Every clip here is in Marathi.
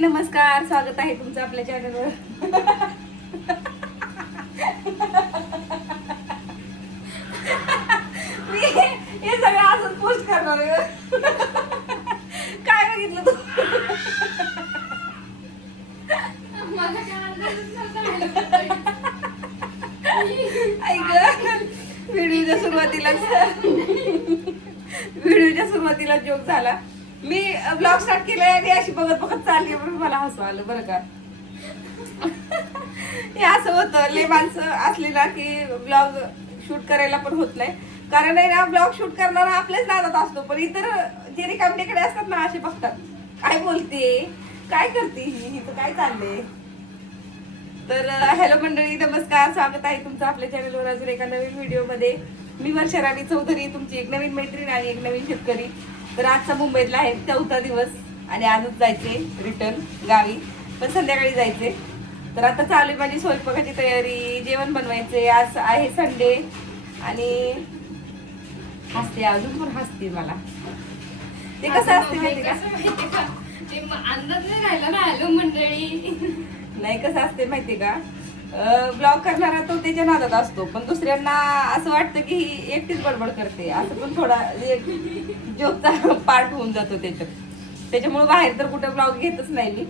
नमस्कार, स्वागत आहे तुमचं आपल्या चॅनलवर. मी हे सगळं असंच पोस्ट करणार आहे. काय बघितलं तू? व्हिडिओच्या सुरुवातीला जोक झाला. मी ब्लॉग स्टार्ट केलाय आणि अशी बघत बघत चालली म्हणून मला हसू आलं बरं का. हे असं होतं, लय माणसं असली ना की ब्लॉग शूट करायला पण होत नाही. कारण आहे ना, ब्लॉग शूट करणारा आपल्याच नादात असतो, पण इतर जे रिकामटेकडे असतात ना असे बघतात काय बोलते, काय करते ही, तर काय चाललंय. तर हॅलो मंडळी, नमस्कार, स्वागत आहे तुमचं आपल्या चॅनलवर अजून एका नवीन व्हिडिओमध्ये. मी वर्षा राणी चौधरी, तुमची एक नवीन मैत्रीण आणि एक नवीन शेतकरी. तर आजचा मुंबईतला आहे 4था दिवस आणि आजच जायचे रिटर्न गावी, पण संध्याकाळी जायचे. तर आता चालू आहे माझी स्वयंपाकाची तयारी, जेवण बनवायचे. आज आहे संडे आणि हसते, अजून पण हसते. मला ते कसं असते माहिती का, अंदाज नाही राहिला ना. हॅलो मंडळी, नाही कसं असते माहिती का, ब्लॉग करणारा तो त्याच्या नादात असतो, पण दुसऱ्यांना असं वाटतं की ही एकटीच बडबड करते, असं पण थोडा जोकचा पार्ट होऊन जातो त्याच्यात. त्याच्यामुळे बाहेर तर कुठे ब्लॉग घेतच नाही मी,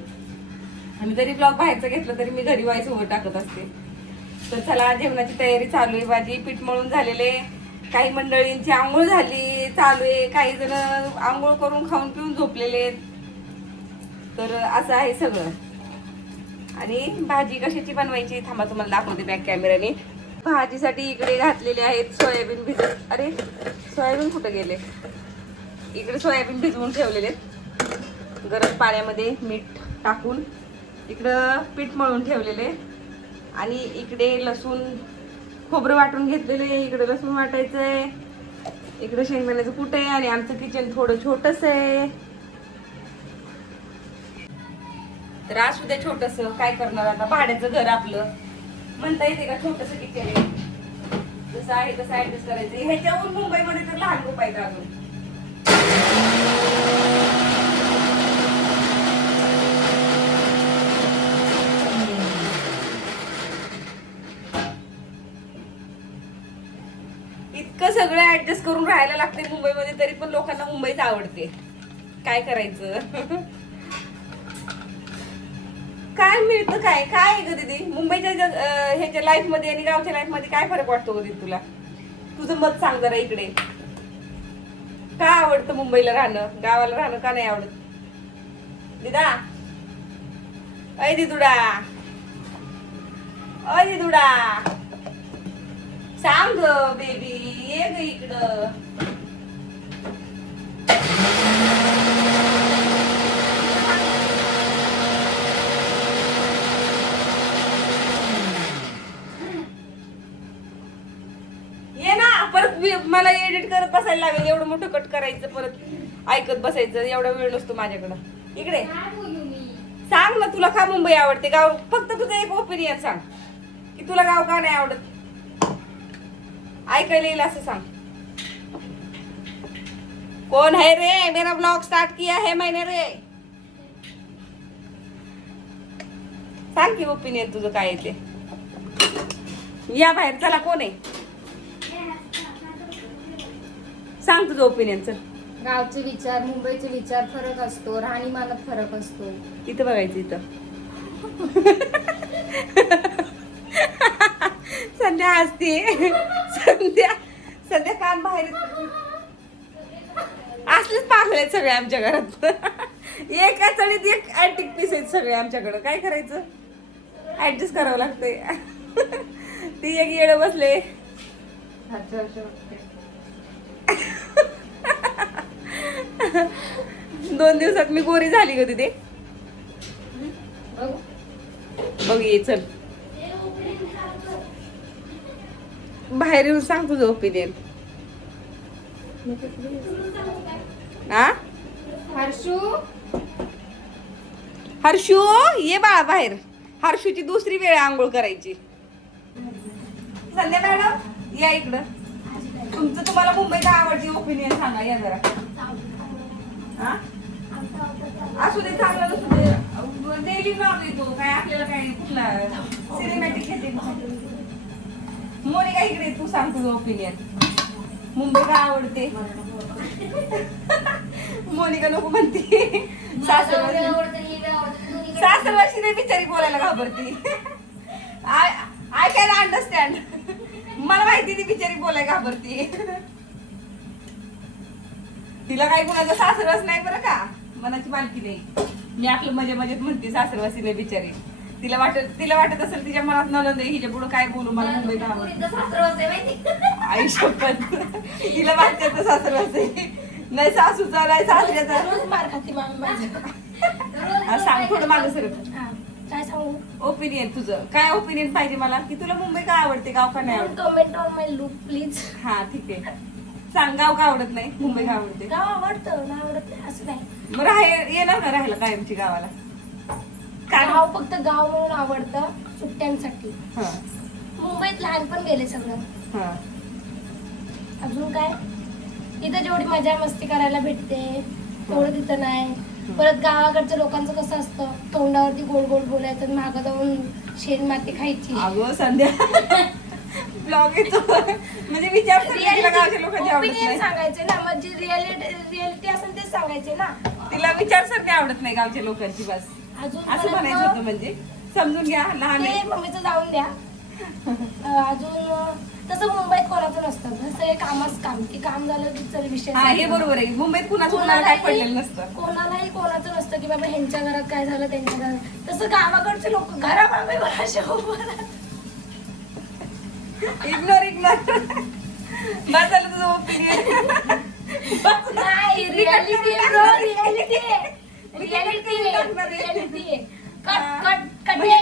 आणि जरी ब्लॉग बाहेरचा घेतला तरी मी घरी व्हायचं उभं टाकत असते. तर चला, जेवणाची तयारी चालू आहे माझी. पीठ मळून झालेले, काही मंडळींची आंघोळ झाली चालू आहे, काही जण आंघोळ करून खाऊन पिऊन झोपलेले. तर असं आहे सगळं. आणि भाजी कशाची बनवायची थांबा, तुम्हाला दाखवते बॅक कॅमेऱ्याने. भाजीसाठी इकडे घातलेले आहेत सोयाबीन भिजत. अरे सोयाबीन कुठे गेले? इकडे सोयाबीन भिजवून ठेवलेले गरम पाण्यामध्ये मीठ टाकून. इकडं पीठ मळून ठेवलेले आणि इकडे लसूण खोबरं वाटून घेतलेले. इकडे लसूण वाटायचंय, इकडे शेंगदाण्याचं कूट आहे आणि आमचं किचन थोडं छोटस आहे. तर आज उद्या छोटस काय करणार, आता भाड्याचं घर आपलं म्हणता येते का, छोटस किचन आहे. जसं आहे तसं ऍडजस्ट करायचं. ह्याच्याहून मुंबईमध्ये तर लहान रूप आहेत अजून. इतकं सगळं ऍडजस्ट करून राहायला लागते मुंबईमध्ये, तरी पण लोकांना मुंबईच आवडते. काय करायचं. काय मिळतं, काय काय ग दीदी मुंबईच्या ह्याच्या लाईफ मध्ये आणि गावच्या लाईफ मध्ये काय फरक वाटतो ग दीदी तुला? तुझं मत सांग जरा. इकडे का आवडतं मुंबईला राहणं, गावाला राहणं का नाही आवडत? दिदा, अय दिदुडा, अय दिदुडा, सांग ग बेबी, ये ग इकडं. ये ना, परत मला एडिट करत बसायला लागेल. एवढं मोठं कट करायचं, परत ऐकत बसायचं, एवढा वेळ नसतो माझ्याकडं. इकडे सांग ना, तुला का मुंबई आवडते? गाव फक्त तुझं एक ओपिनियन सांग की तुला गाव का नाही आवडत. ऐकायला येईल असं सांग. कौन है रे? मेरा ब्लॉग स्टार्ट किया है मैंने रे. सांग की ओपिनियन तुझं काय आहे ते. या बाहेर चला, कोण आहे सांग तुझं ओपिनियन. चल. गावचे विचार, मुंबईचे विचार फरक असतो, राहणीमानात फरक असतो. इथं बघायचं, इथं संध्या असते. संध्या कान बाहेर असलेच पागल आहेत सगळे आमच्या घरात. एका चढीत एक अँटिक पीस आहेत सगळे आमच्याकडं. काय करायचं, ऍडजस्ट करावं लागतंय. ती एक येड बसले. 2 दिवसात मी गोरी झाली ग तिथे. बघ ये, चल बाहेर येऊन सांग तुझं ओपिनियन. हा हर्षू, ये बाळा बाहेर. हर्षूची दुसरी वेळ आंघोळ करायची. संध्या मॅडम या इकडं. तुमचं तुम्हाला मुंबईला आवडची ओपिनियन सांगा, या जरा. हा असू दे, चांगलं नसू दे, आपण डेली ब्लॉग येतो काय आपल्याला काय कुठला सिनेमॅटिक घेते मोनिका इकडे तू सांग तुझं ओपिनियन मुंबई का आवडते मोनिका नको म्हणते सासरवाशी नाही बिचारी बोलायला घाबरती आय कॅन अंडरस्टँड मला माहिती ती बिचारी बोलायला घाबरती तिला काही कुणाचा सासरवास नाही बरं का मनाची मालकी नाही मी आपलं मजेत म्हणते सासरवासी नाही बिचारी तिला वाटत असेल तिच्या मनात नळंद आहे हिच्या पुढे काय बोलू मला मुंबईत आई शपथ तिला वाटतं तर सासरवास आहे नाही सासूचा नाही सासऱ्याचा सांग थोडं माझं सर काय सांगू ओपिनियन तुझं काय ओपिनियन पाहिजे मला की तुला मुंबई का आवडते गाव का नाही आवडत comment on my look please. हा ठीक आहे सांग गाव का आवडत नाही मुंबई का आवडते गाव आवडतं नाही आवडत नाही असं नाही. मग येणार ना राहायला कायमची गावाला गाव फक्त गाव म्हणून आवडतं सुट्ट्यांसाठी. हा मुंबईत लहानपण गेले सगळं. हा अजून काय इथं जेवढी मजा मस्ती करायला भेटते तेवढं तिथं नाही. परत गावाकडच्या लोकांचं कसं असतं तोंडावरती गोड गोड बोलायचं मागं जाऊन शेण माती खायची. अगं संध्या ब्लॉग येतो म्हणजे विचार गावच्या लोकांची आवडत नाही सांगायचे ना म्हणजे रियालिटी असेल तेच सांगायचे ना. तिला विचारसरणी आवडत नाही गावच्या लोकांची बस अजून असं म्हणायचं होतं म्हणजे समजून घ्या लहान ते मम्मीचं जाऊन द्या. अजून तसं मुंबईत कोणाचं नसतं जसं कामच काम की काम झालं की चल विषय. हा हे बरोबर आहे मुंबईत कुणाला काय पडलेलं नसतं कोणालाही कोणाचं नसतं की बाबा ह्यांच्या घरात काय झालं त्यांच्या घरात. तसं गावाकडचे लोक घराबाबा इग्नोर बस झालं तुझं ओपिनियन नाही रियालिटी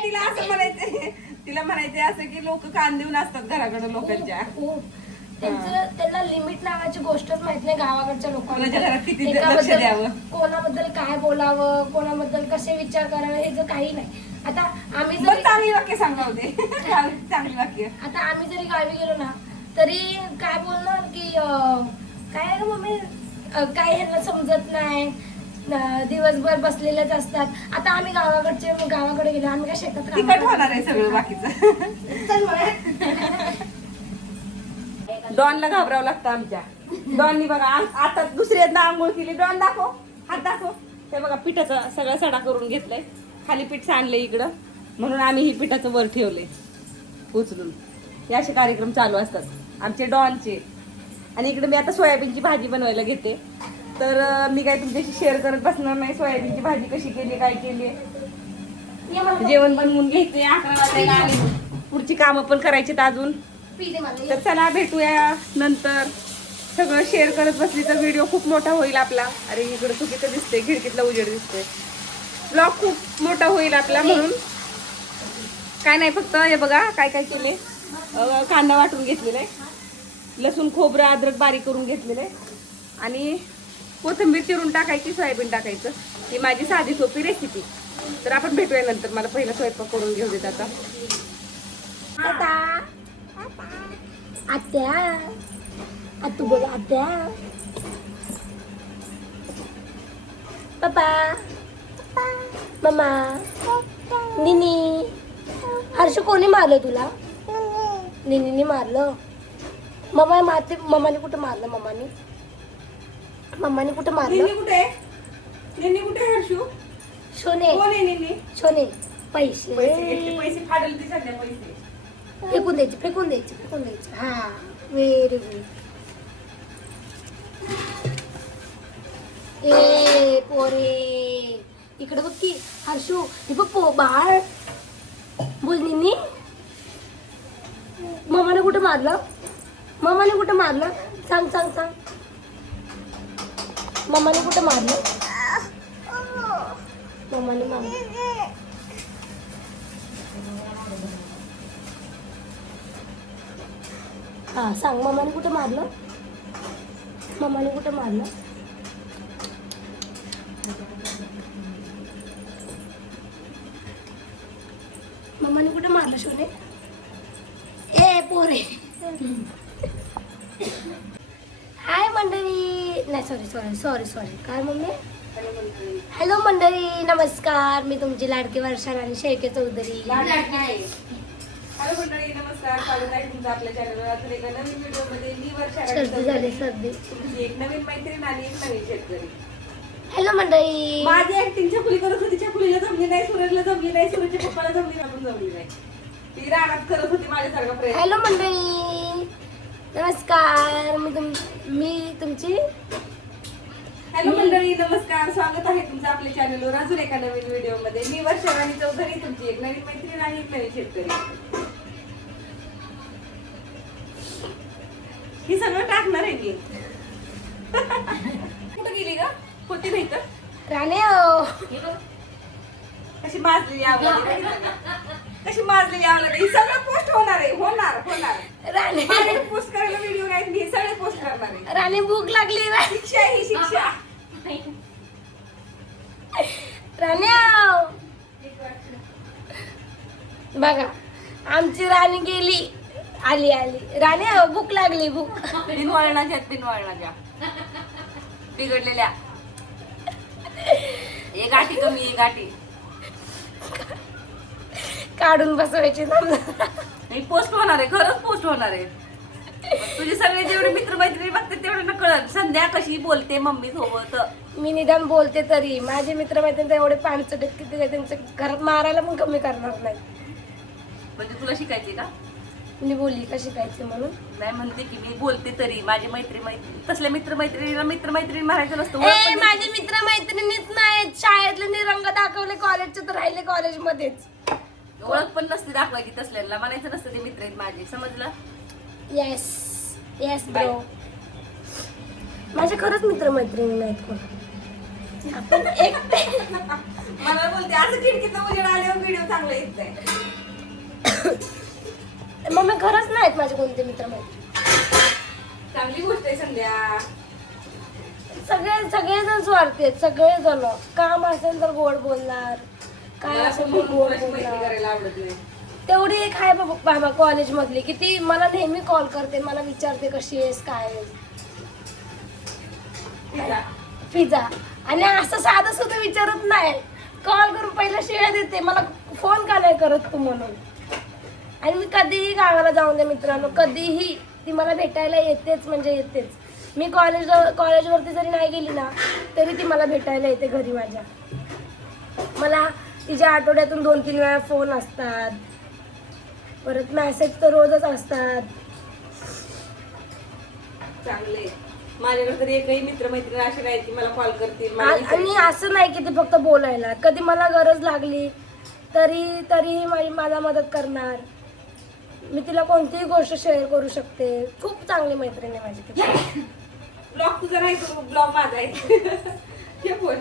तिला असं म्हणायचंय तिला म्हणायचंय असं की लोक कान देऊन असतात घराकडे लोकांच्या त्यांना लिमिट नावाची गोष्टच माहित नाही गावाकडच्या कोणाच्या घरात किती लक्ष लोकांना द्यावं कोणाबद्दल काय बोलावं कोणाबद्दल कसे विचार करावे हे जर काही नाही. आता आम्ही बरं चांगली वाक्य सांगा होते चांगली वाक्य आता आम्ही जरी गावी गेलो ना तरी काय बोलणार की काय मम्मी काय ह्यांना समजत नाही दिवसभर बसलेलेच असतात. आता आम्ही गावाकडे गेलो आम्ही काय शेतात तिखट होणार आहे सगळं बाकीचं. डॉनला घाबरावं लागतं आमच्या डॉननी बघा आता दुसऱ्यांदा आंघोळ केली डॉन दाखव हात दाखव ते बघा पिठाचा सगळा सडा करून घेतलाय खाली पीठ सांडलंय इकडं म्हणून आम्ही ही पिठाचं वर ठेवलंय उचलून. हे असे कार्यक्रम चालू असतात आमचे डॉनचे. आणि इकडे मी आता सोयाबीनची भाजी बनवायला घेते तर मी काय तुमच्याशी शेअर करत बसणार नाही सोयाबीनची भाजी कशी केली काय केली जेवण बनवून घ्यायचे 11 वाजायला आणि पुढची कामं पण करायची अजून. तर चला भेटूया नंतर. सगळं शेअर करत बसली तर व्हिडिओ खूप मोठा होईल आपला. अरे इकडे चुकीचं दिसते खिडकीतला उजेड दिसतोय ब्लॉग खूप मोठा होईल आपला म्हणून काय नाही फक्त हे बघा काय काय केले कांदा वाटून घेतलेला आहे लसूण खोबरं अद्रक बारीक करून घेतलेलं आहे आणि कोथिंबीर चिरून टाकायची सोयाबीन टाकायचं ही माझी साधी सोपी रेसिपी. तर आपण भेटूया नंतर. मला पहिला स्वयंपाक करून घेऊ देत आता. आत्या आतू बोला आत्या पप्पा मम्मा निनी हर्ष कोणी मारलं तुला निनीने मारलं मम्माने कुठं मारलं मम्माने कुठं मारलं निन्नी कुठे हर्षू शोने कोण आहे निन्नी शोने पैसे पैसे फाडल ती सध्या पैसे फेकून द्यायचे हा व्हेरी गुड. ए पोरे इकडे बघ की हर्षू हे बघ बाळ बोल निनी मम्माने कुठं मारलं सांग मम्माने कुठं मारलं मम्माने मारलं हा सांग मम्माने कुठं मारलं मम्माने कुठं मारलं शोने ए पोरे हाय मंडळी नाही सॉरी काय मम्मी हॅलो मंडळी, नमस्कार. मी तुमची लाडकी वर्षा राणी शेळके चौधरी. हॅलो मंडळी, नमस्कार. स्वागत आहे तुमचं आपल्या चॅनलवर. अजून एका नवीन व्हिडिओ मध्ये मी वर्षा राणी सर्दी झाली, चौधरी, सर्दी. तुमची एक नवीन मैत्रीण आणि एक नवीन शेतकरी. हॅलो मंडळी. माझी ऍक्टिंग छकुली करत होती, छकुलीला जमली नाही, सूरजला जमली नाही, सूरजच्या पप्पाला जमली नाही, पण जमली नाही. ती रानात करत होती माझ्यासारखा प्रयत्न. हॅलो मंडळी, नमस्कार. मी तुमची हॅलो मंडळी, नमस्कार. स्वागत आहे तुमचं आपल्या चॅनलवर अजून एका नवीन व्हिडिओ मध्ये. मी वर्षा राणी चौधरी, तुमची एक नवीन मैत्रीण आणि एक नवीन शेतकरी. ही सगळं टाकणार आहे की कुठं गेली ग? होती नाही तर राणे. कशी माजली यावं, कशी माजली यावं. ही सगळं पोस्ट होणार आहे, होणार. राणे पोस्ट करायला व्हिडिओ नाही, मी सगळे पोस्ट करणार आहे. राणे भूक लागली. शिक्षा आहे ही, शिक्षा. राणे बघा, आमची राणी गेली. आली राणे, भूक लागली. भूक पिनवळणाच्या बिघडलेल्या. एक गाठी कमी, एक गाठी काढून बसवायची. नाही, पोस्ट होणार आहे, खरंच पोस्ट होणार आहे. तुझे सगळे जेवढे मित्रमैत्रिणी बघते तेवढे कळत संध्या कशी बोलते मम्मी सोबत. मी निदान बोलते तरी. माझे मित्रमैत्रिणी एवढे पाणचट आहेत की ते त्यांच्या घरात मारायला पण कमी करणार नाही. म्हणजे तुला शिकायची का? मी बोलली का शिकायचे म्हणून? नाही, म्हणते की मी बोलते तरी. माझी मैत्री तसल्या मित्रमैत्रिणीला मित्रमैत्रिणी म्हणायचं नसतं. माझे मित्रमैत्रिणीच नाहीत. शाळेतले निरंग दाखवले, कॉलेजचे तर राहिले कॉलेजमध्येच. ओळख पण नसते दाखवायची तसल्याला. म्हणायचं नसतं ते मित्र आहेत माझे, समजलं? Yes bro. माझे खरंच मित्रमैत्रिणी नाहीत कोण. आपण एकटे. मला बोलते असं खिडकीतनं उजेड आल्यावर व्हिडिओ चांगला येत नाही. मग मी खरंच नाहीत माझे कोणते मित्रमैत्रिणी. चांगली गोष्ट आहे संध्या. सगळेजण स्वार्थी आहेत. सगळेजण काम असेल तर गोड बोलणार, काय असेल तर गोड बोलणार. करायला आवडत नाही. तेवढी एक आहे बाबा कॉलेज मधली की ती मला नेहमी कॉल करते, मला विचारते कशी आहेस, काय आहेस. फिजा. आणि असं साधं सुद्धा विचारत नाही, कॉल करून पहिला शिव्या देते, मला फोन का नाही करत तू म्हणून. आणि मी कधीही गावाला जाऊन दे मित्रांनो, कधीही ती मला भेटायला येतेच, म्हणजे येतेच. मी कॉलेजवरती जरी नाही गेली ना तरी ती मला भेटायला येते घरी माझ्या. मला तिच्या आठवड्यातून 2-3 वेळा फोन असतात, परत मेसेज तर रोजच असतात. चांगले. माझ्याकडे तरी एकही मित्रमैत्रिणी असे नाही की मला कॉल करतील. आणि असं नाही की ते फक्त बोलायला, कधी मला गरज लागली तरीही माझा मदत करणार. मी तिला कोणतीही गोष्ट शेअर करू शकते. खूप चांगली मैत्रीण आहे माझी. ब्लॉग तुझा नाही, ब्लॉग माझा आहे. हे बोल.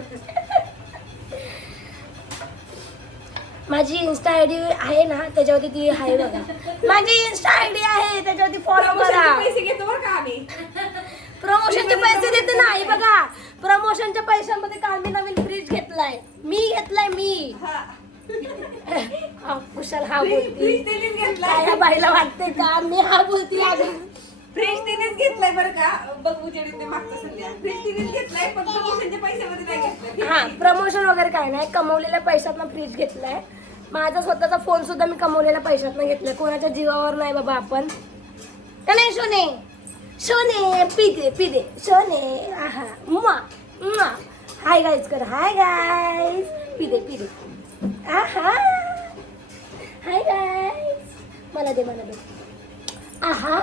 माझी इन्स्टा आयडी आहे ना, त्याच्यावरती ती आहे बघा. माझी इन्स्टा आयडी आहे, त्याच्यावरती फॉलो करा. पैसे घेतो बरं का आम्ही. प्रमोशनचे पैसे देते नाही बघा. प्रमोशनच्या पैशांमध्ये काल मी नवीन फ्रीज घेतलाय. मी कुशाल हा बोलती. फ्रीज तिनेच घेतलाय. या बाईला वाटते का मी हा बोलती? फ्रीज तिनेच घेतलाय बरं का. बघ उजेड ते मागचं संध्या. फ्रीज तिनेच घेतलाय, पण प्रमोशनच्या पैशामध्ये नाही घेतलं. हा, प्रमोशन वगैरे काय नाही, कमवलेल्या पैशातनं फ्रीज घेतलाय. माझा स्वतःचा फोन सुद्धा मी कमवलेल्या पैशातनं घेतलाय. कोणाच्या जीवावर नाही बाबा आपण. का नाही सोने पिदे सोने. आहा मुआ. हाय गाईज कर. Hi guys. पिदे. आहा. Hi guys. मला दे. आहा.